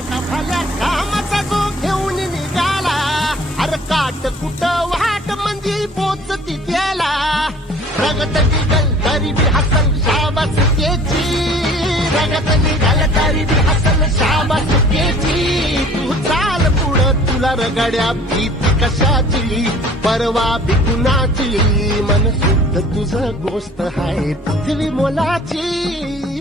भल्या कामाचा जो घेऊन निघाला, अरे काट कुठं वाट मंदी पोचती त्याला. रगत निघल तरी बी हसल शाबास त्याची, रगत निघल तरी बी हसल शाबास त्याची. तू चाल पुढं तुला रगड्या भीती कशाची, परवा बी कुणाची. मन शुद्ध तुझं गोष्ट आहे पृथ्वी मोलाची.